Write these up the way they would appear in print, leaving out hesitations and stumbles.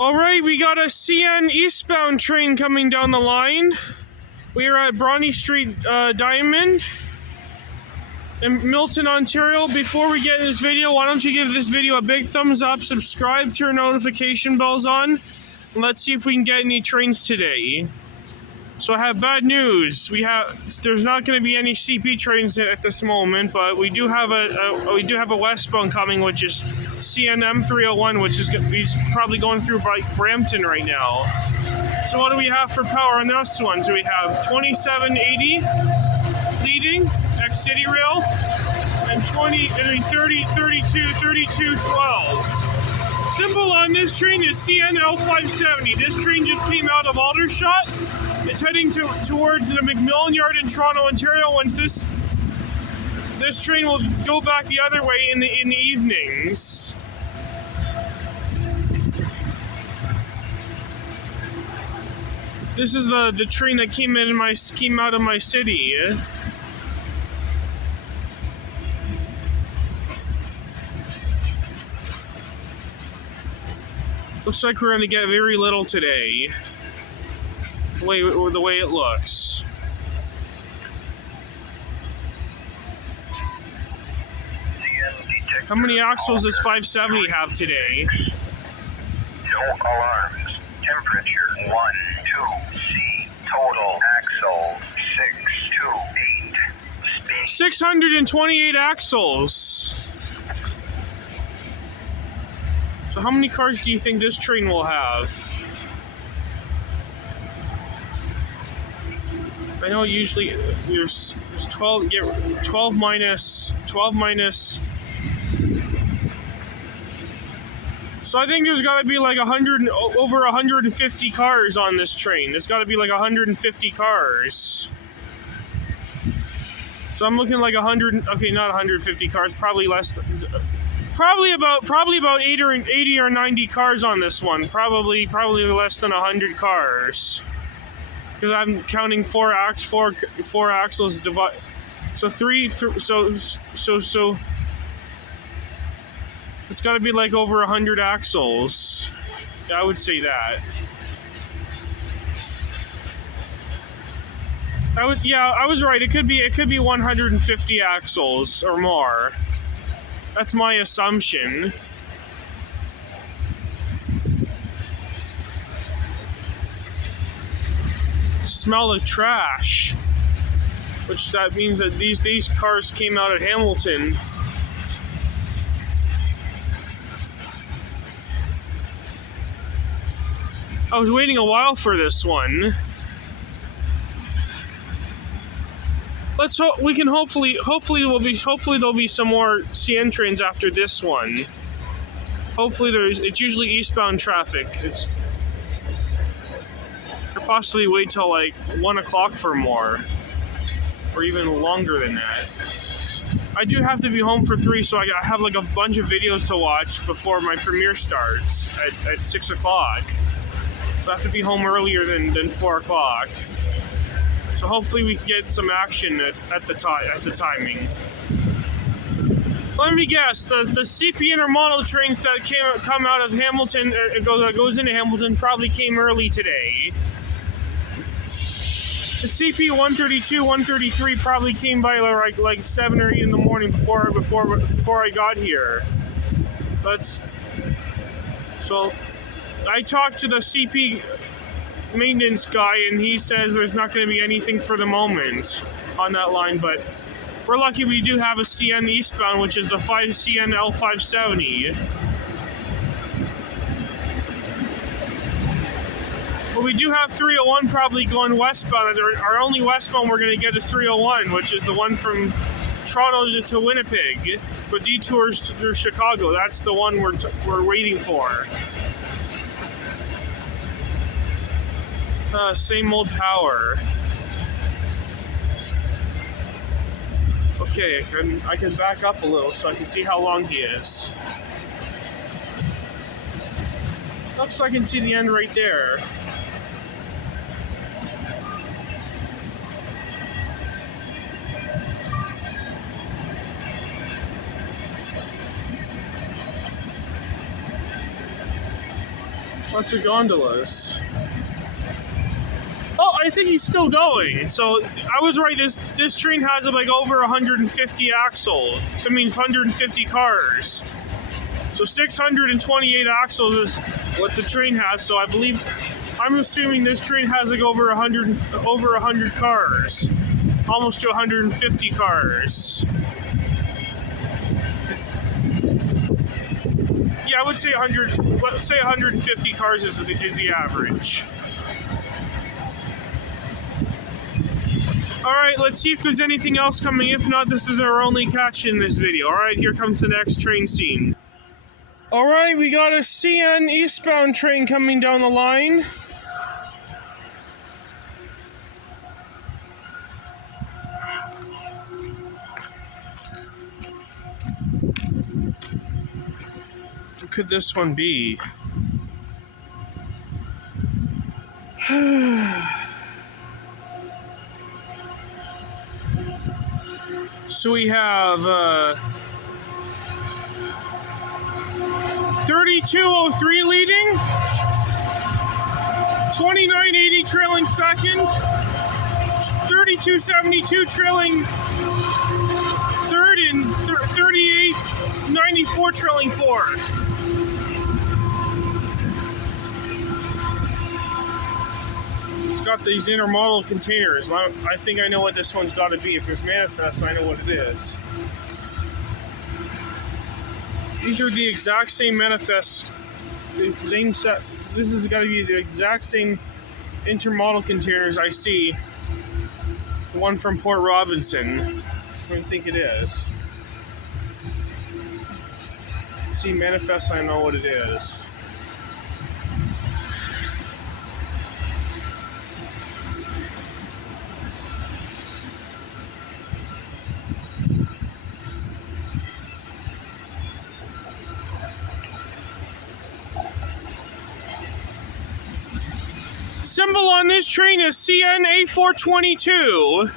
Alright, we got a CN eastbound train coming down the line. We are at Bronte Street Diamond in Milton, Ontario. Before we get in this video, why don't you give this video a big thumbs up, subscribe, turn notification bells on, and let's see if we can get any trains today. So I have bad news. There's not going to be any CP trains at this moment, but we do have a westbound coming, which is CN 301, which is he's probably going through Brampton right now. So what do we have for power on this one? So we have 2780 leading Ex-City Rail, and 3212. Symbol on this train is CNL 570. This train just came out of Aldershot. It's heading towards the McMillan Yard in Toronto, Ontario. Once this train will go back the other way in the evenings. This is the train that came out of my city. Looks like we're going to get very little today. The way it looks. How many axles does 570 have today? No alarms. Temperature 1-2C. Total axle 628. Speed 628 axles. So how many cars do you think this train will have? I know usually there's 12 minus. So I think there's got to be like over 150 cars on this train. There's got to be like 150 cars. So I'm looking like 100. Okay, not 150 cars. Probably less. Probably about 80 or 90 cars on this one. Probably less than 100 cars. Because I'm counting four axles divide. So it's got to be like over 100 axles. I would say that. I was right. It could be 150 axles or more. That's my assumption. Smell of trash, which that means that these cars came out of Hamilton. I was waiting a while for this one. Let's hope we can hopefully there'll be some more CN trains after this one. Hopefully it's usually eastbound traffic. Could possibly wait till like 1 o'clock for more, or even longer than that. I do have to be home for 3, so I have like a bunch of videos to watch before my premiere starts at 6 o'clock. So I have to be home earlier than 4 o'clock. So hopefully we can get some action at the timing. Let me guess, the CP intermodal trains that come out of Hamilton, that goes into Hamilton, probably came early today. The CP 132, 133 probably came by like 7 or 8 in the morning before I got here. So I talked to the CP maintenance guy, and he says there's not going to be anything for the moment on that line, but we're lucky we do have a CN eastbound, which is the CNL 570. But we do have 301 probably going westbound. Our only westbound we're going to get is 301, which is the one from Toronto to Winnipeg, but detours through Chicago. That's the one we're waiting for. Same old power. Okay, I can back up a little so I can see how long he is. Looks like I can see the end right there. Lots of gondolas. Oh, I think he's still going. So I was right. This train has like over 150 axles. I mean, 150 cars. So 628 axles is what the train has. So I'm assuming this train has like over 100 cars, almost to 150 cars. Yeah, I would say 100. Let's say 150 cars is the average. All right, let's see if there's anything else coming. If not, this is our only catch in this video. All right, here comes the next train scene. All right, we got a CN eastbound train coming down the line. What could this one be? So we have 3203 leading, 2980 trailing second, 3272 trailing third, and 3894 trailing fourth. It's got these intermodal containers. I think I know what this one's got to be. If there's manifest, I know what it is. These are the exact same manifest, the same set. This has got to be the exact same intermodal containers I see. The one from Port Robinson. What do you think it is? See manifest, I know what it is. Symbol on this train is CN-A422.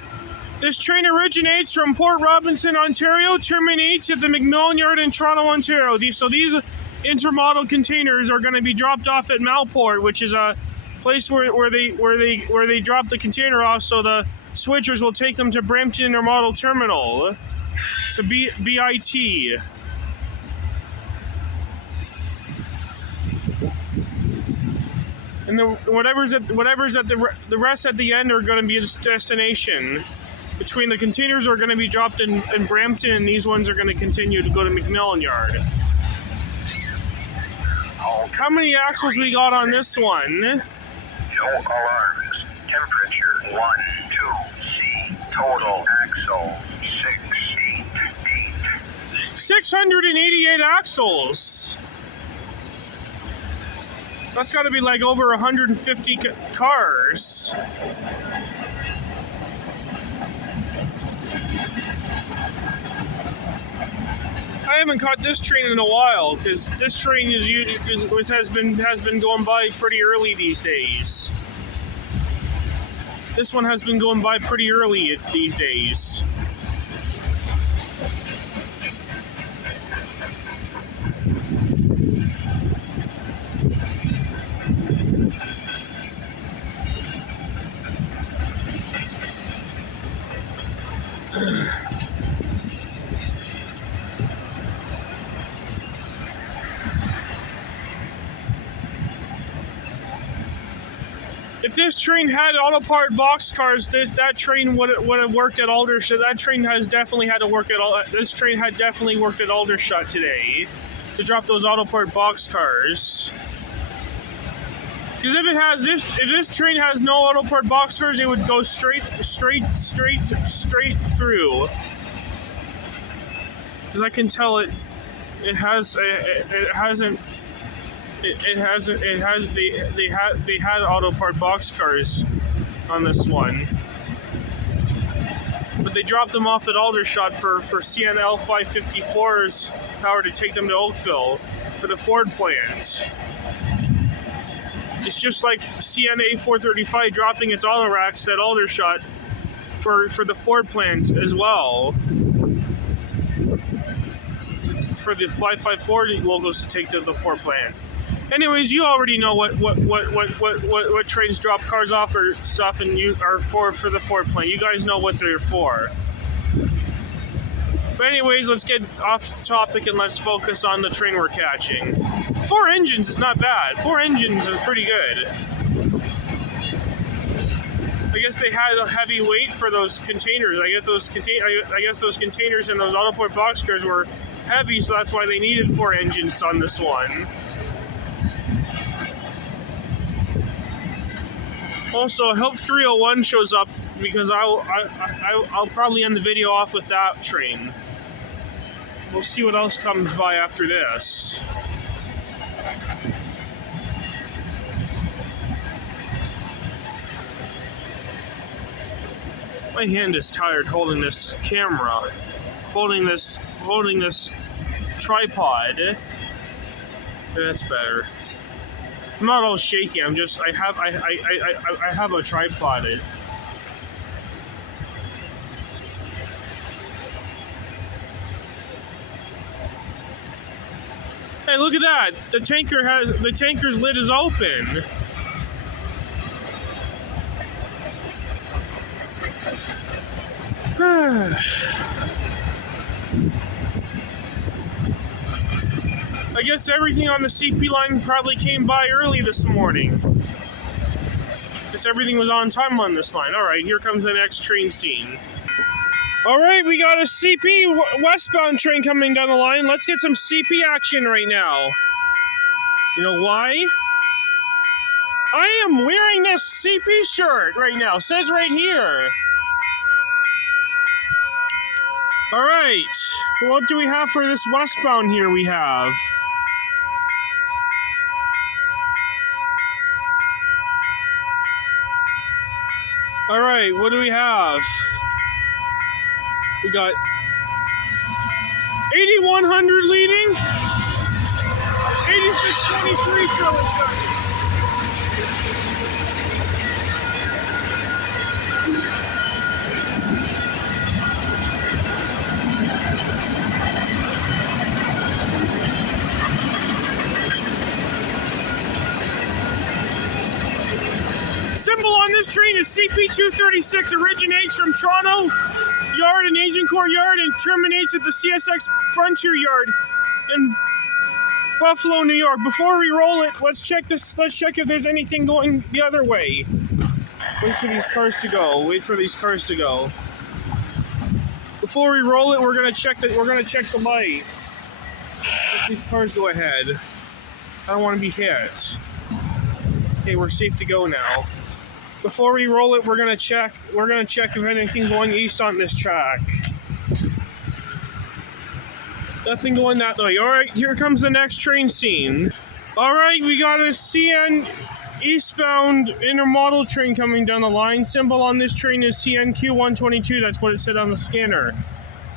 This train originates from Port Robinson, Ontario, terminates at the McMillan Yard in Toronto, Ontario. These intermodal containers are going to be dropped off at Malport, which is a place where they drop the container off, so the switchers will take them to Brampton Intermodal Terminal, to BIT. And whatever's at the rest at the end are going to be its destination. Between the containers are going to be dropped in Brampton, and these ones are going to continue to go to McMillan Yard. How many axles we got on this one? No alarms. Temperature 1, 2C. Total axle 688. 688 axles. That's got to be like over 150 cars. I haven't caught this train in a while because this train has been going by pretty early these days. This one has been going by pretty early these days. If this train had auto part boxcars, that train would have worked at Aldershot. That train has definitely had to work at all. This train had definitely worked at Aldershot today to drop those auto part boxcars. Because if this train has no auto part boxcars, it would go straight through. Because I can tell they had auto part boxcars on this one, but they dropped them off at Aldershot for CNL 554's power to take them to Oakville for the Ford plant. It's just like CNA 435 dropping its auto racks at Aldershot for the Ford plant as well, for the 554 logos to take to the Ford plant. Anyways, you already know what trains drop cars off or stuff, and you are for the foreplane. You guys know what they're for. But anyways, let's get off the topic and let's focus on the train we're catching. 4 engines is not bad. 4 engines is pretty good. I guess they had a heavy weight for those containers. I guess those containers in those Autoport boxcars were heavy, so that's why they needed 4 engines on this one. Also, I hope 301 shows up because I'll probably end the video off with that train. We'll see what else comes by after this. My hand is tired holding this camera, holding this tripod. That's better. I'm not all shaky. I'm just I have a tripod. Hey, look at that! The tanker's lid is open. I guess everything on the CP line probably came by early this morning. Guess everything was on time on this line. Alright, here comes the next train scene. Alright, we got a CP westbound train coming down the line. Let's get some CP action right now. You know why? I am wearing this CP shirt right now. It says right here. Alright, what do we have for this westbound here we have? Alright, what do we have? We got 8100 leading, 8623 trailing second. Symbol on this train is CP236, originates from Toronto Yard and Agincourt Yard and terminates at the CSX Frontier Yard in Buffalo, New York. Before we roll it, let's check if there's anything going the other way. Wait for these cars to go. Before we roll it, we're gonna check the lights. Let these cars go ahead. I don't want to be hit. Okay, we're safe to go now. Before we roll it, we're gonna check if anything's going east on this track. Nothing going that way. Alright, here comes the next train scene. Alright, we got a CN eastbound intermodal train coming down the line. Symbol on this train is CNQ122, that's what it said on the scanner.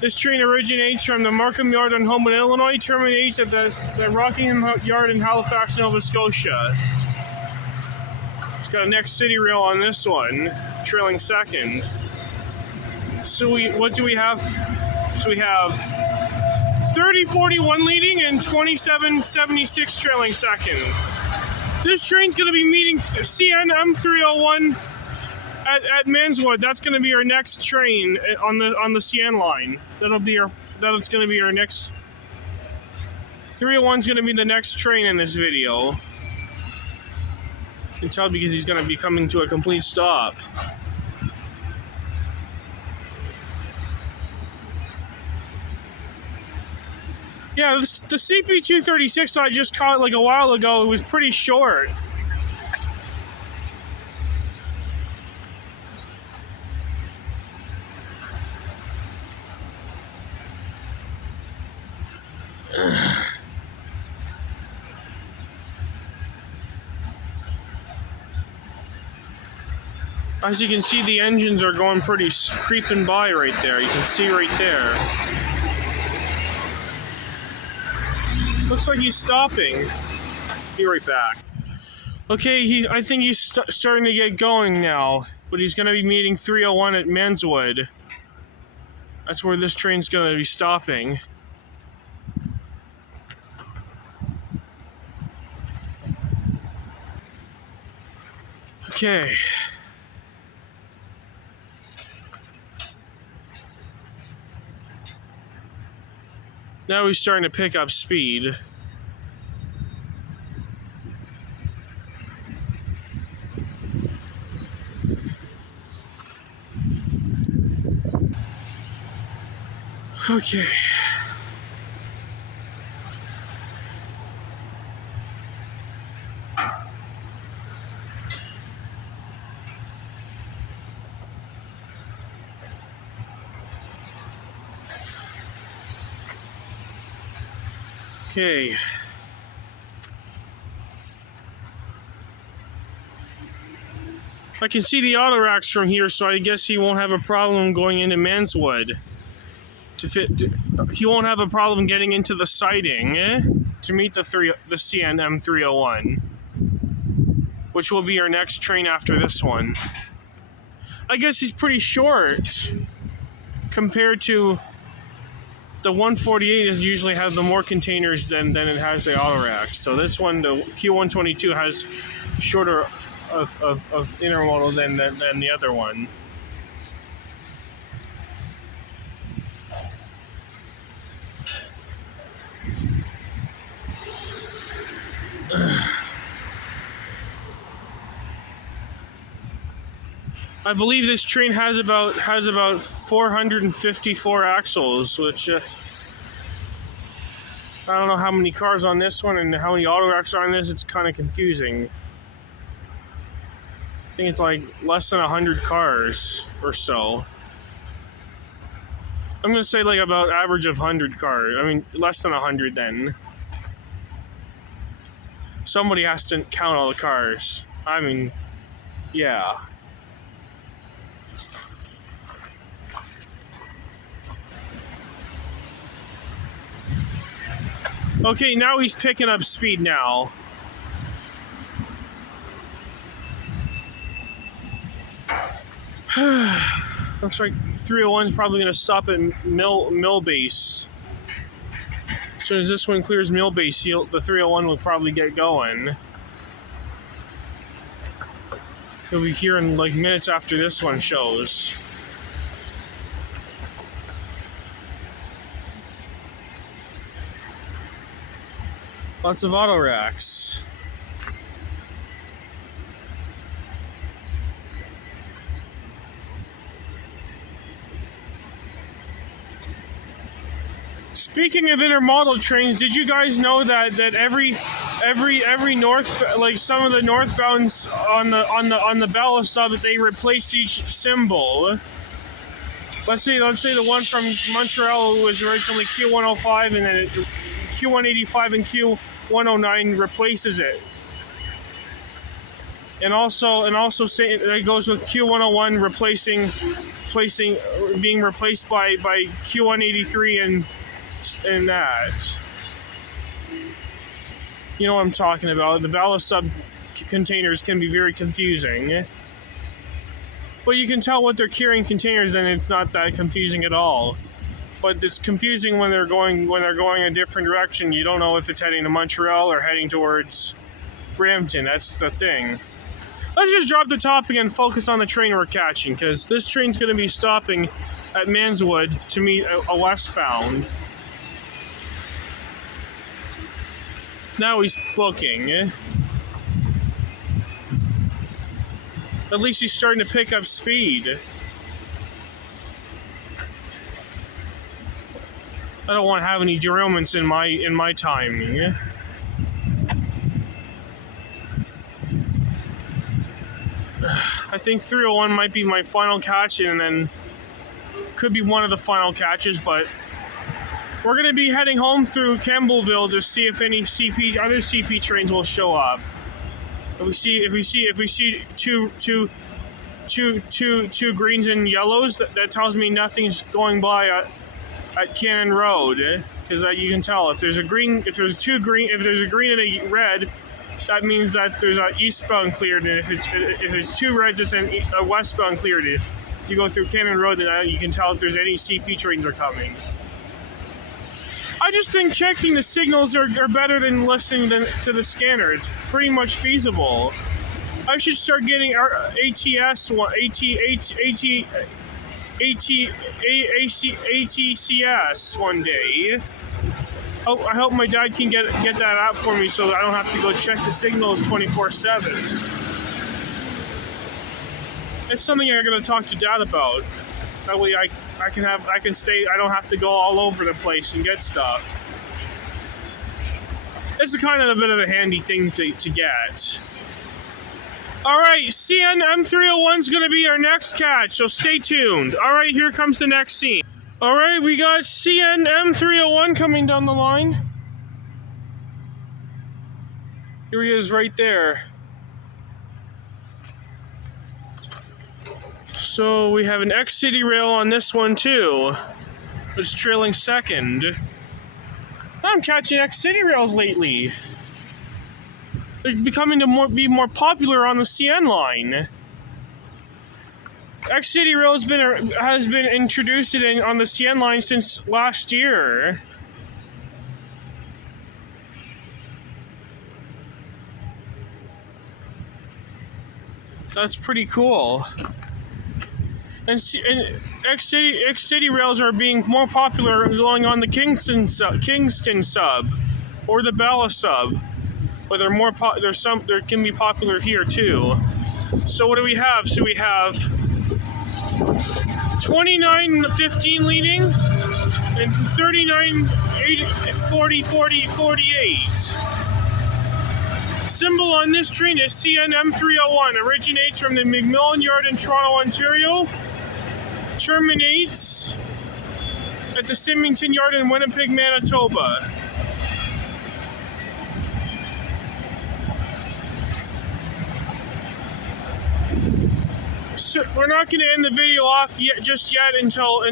This train originates from the Markham Yard in Homewood, Illinois, terminates at the Rockingham Yard in Halifax, Nova Scotia. It's got a next city rail on this one, trailing second. So what do we have? So we have 3041 leading and 2776 trailing second. This train's going to be meeting CN M301 at Manswood. That's going to be our next train on the CN line. That's going to be our next. 301's going to be the next train in this video. You can tell because he's going to be coming to a complete stop. Yeah, the CP236 I just caught like a while ago, it was pretty short. As you can see, the engines are going pretty creeping by right there. You can see right there. Looks like he's stopping. Be right back. Okay, I think he's starting to get going now, but he's going to be meeting 301 at Manswood. That's where this train's going to be stopping. Okay. Now he's starting to pick up speed. Okay. Okay. I can see the auto racks from here, so I guess he won't have a problem going into Manswood. He won't have a problem getting into the siding to meet the CNM 301, which will be our next train after this one. I guess he's pretty short compared to the 148. Is usually have the more containers than it has the auto racks. So this one, the Q122, has shorter of intermodal than the other one. I believe this train has about 454 axles, which I don't know how many cars on this one and how many auto racks are on this. It's kind of confusing. I think it's like less than 100 cars or so. I'm gonna say like about average of 100 cars. I mean, less than 100 then. Somebody has to count all the cars. I mean, yeah. Okay, now he's picking up speed now. Looks like 301's probably going to stop at mill base. As soon as this one clears mill base, the 301 will probably get going. He'll be here in like minutes after this one shows. Lots of auto racks. Speaking of intermodal trains, did you guys know that every north, like some of the northbounds on the Bella sub, they replace each symbol? Let's say the one from Montreal was originally Q105, and then Q185 and Q109 replaces it. And also say it goes with Q101 being replaced by Q183 and that. You know what I'm talking about. The ballast sub containers can be very confusing. But you can tell what they're carrying containers, then it's not that confusing at all. But it's confusing when they're going a different direction. You don't know if it's heading to Montreal or heading towards Brampton. That's the thing. Let's just drop the topic and focus on the train we're catching, because this train's going to be stopping at Manswood to meet a westbound. Now he's booking. At least he's starting to pick up speed. I don't want to have any derailments in my timing. I think 301 might be my final catch, and then could be one of the final catches, but we're going to be heading home through Campbellville to see if any other CP trains will show up. If we see two greens and yellows, that tells me nothing's going by at Cannon Road, because you can tell if there's a green, if there's a green and a red, that means that there's a eastbound cleared, and if it's two reds, it's a westbound cleared. If you go through Cannon Road, then you can tell if there's any CP trains are coming. I just think checking the signals are better than listening to the scanner. It's pretty much feasible. I should start getting our ATS one, ATCS one day. Oh, I hope my dad can get that app for me so that I don't have to go check the signals 24/7. It's something I'm gonna talk to Dad about. That way I can stay. I don't have to go all over the place and get stuff. It's a kind of a bit of a handy thing to get. All right, CN M301 is going to be our next catch, so stay tuned. All right, here comes the next scene. All right, we got CN M301 coming down the line. Here he is right there. So we have an X-City rail on this one too. It's trailing second. I'm catching X-City rails lately. They're becoming to be more popular on the CN line. X-City rail has been introduced on the CN line since last year. That's pretty cool. And X-City rails are being more popular going on the Kingston sub or the Bala sub, but they're more there can be popular here too. So what do we have? So we have 29-15 leading and 39-40-48. Symbol on this train is CN M301. Originates from the McMillan Yard in Toronto, Ontario. Terminates at the Symington Yard in Winnipeg, Manitoba. So we're not going to end the video off just yet until I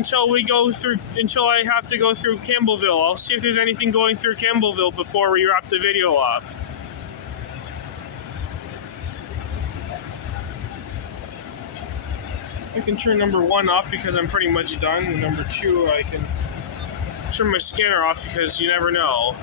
have to go through Campbellville. I'll see if there's anything going through Campbellville before we wrap the video up. I can turn number 1 off because I'm pretty much done. And number 2, I can turn my scanner off because you never know.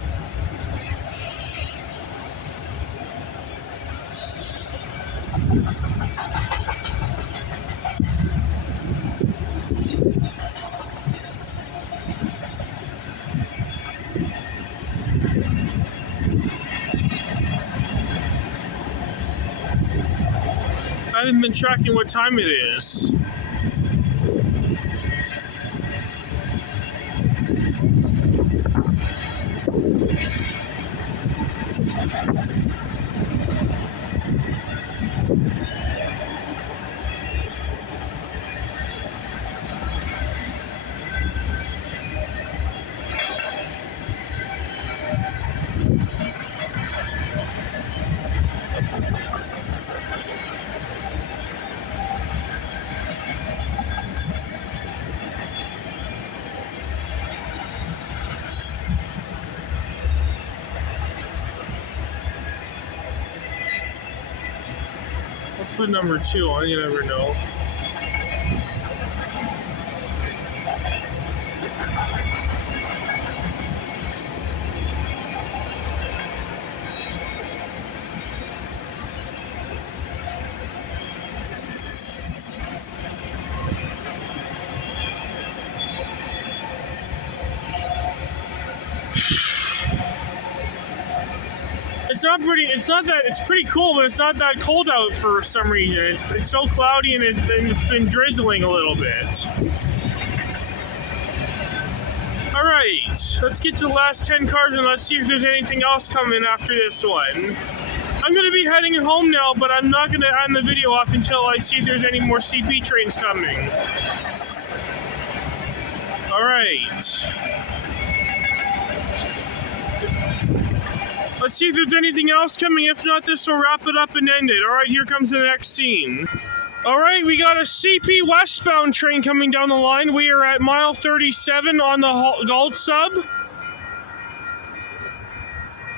I haven't been tracking what time it is. Put number 2 on, you never know. It's pretty cool, but it's not that cold out for some reason. It's so cloudy and it's been drizzling a little bit. All right, let's get to the last 10 cars and let's see if there's anything else coming after this one. I'm going to be heading home now, but I'm not going to end the video off until I see if there's any more CP trains coming. All right. Let's see if there's anything else coming. If not, this will wrap it up and end it. All right, here comes the next scene. All right, we got a CP westbound train coming down the line. We are at mile 37 on the Galt sub.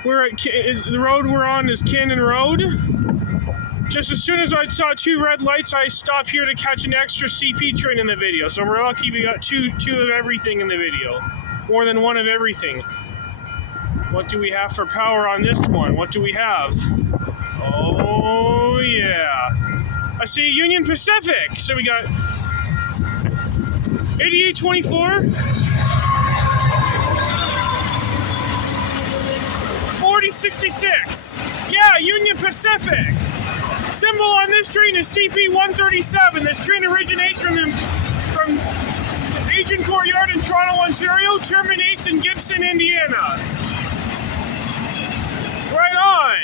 The road we're on is Cannon Road. Just as soon as I saw 2 red lights, I stopped here to catch an extra CP train in the video. So we're lucky we got two of everything in the video. More than one of everything. What do we have for power on this one? What do we have? Oh, yeah. I see Union Pacific. So we got 8824, 4066. Yeah, Union Pacific. Symbol on this train is CP137. This train originates from Agent Courtyard in Toronto, Ontario, terminates in Gibson, Indiana. Right on.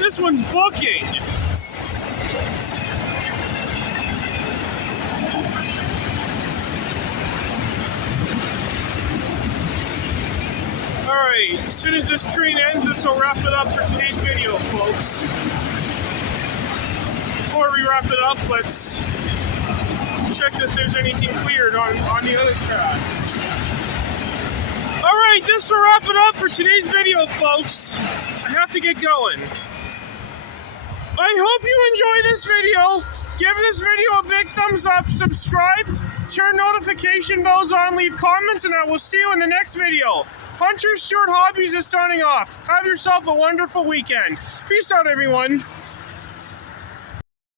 This one's booking. Alright, as soon as this train ends, this will wrap it up for today's video, folks. Before we wrap it up, let's check if there's anything cleared on the other track. Alright, this will wrap it up for today's video, folks. I have to get going. I hope you enjoy this video. Give this video a big thumbs up, subscribe, turn notification bells on, leave comments, and I will see you in the next video. Hunter Stewart Hobbies is signing off. Have yourself a wonderful weekend. Peace out, everyone.